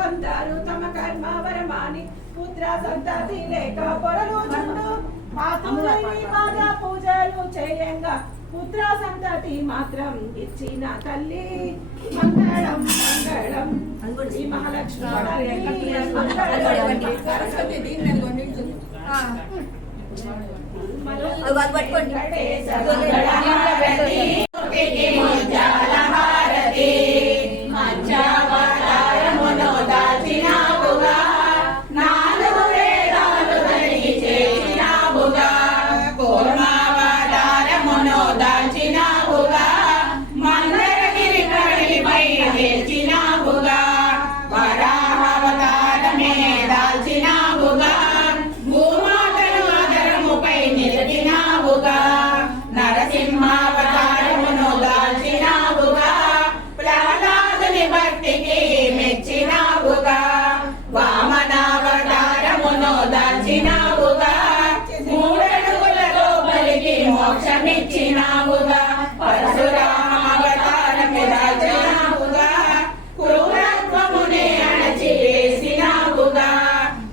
పొందారు తమ కర్మ వరమాని పుత్ర సంతతి లేక పొరలు చుండు మాతులని బాగా పూజలు చేయంగా పుత్ర సంతతి మాత్రం ఇచ్చిన తల్లి మంగళం మంగళం శ్రీ మహాలక్ష్మి మోక్షమిచ్చినావుగా పరశురామావతారము దాల్చినావుగా క్రూరత్వమునే అణచివేసినావుగా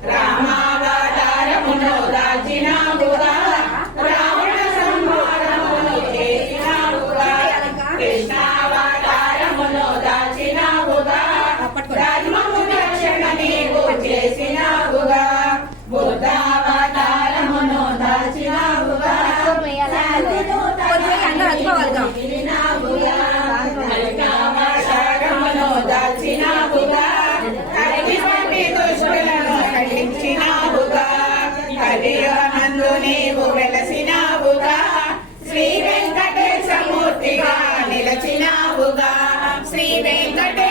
రామావతారమును దాల్చినావుగా రావణ సంహారమును చేసినావుగా కృష్ణావతారమును దాల్చినావుగా ధర్మము రక్షణ నీవు చేసినావుగా బుద్ధావతారమును దాల్చినావుగా నీవు వెలసినావుగా శ్రీ వెంకటేశమూర్తిగా నిలచినావుగా శ్రీ వెంకటే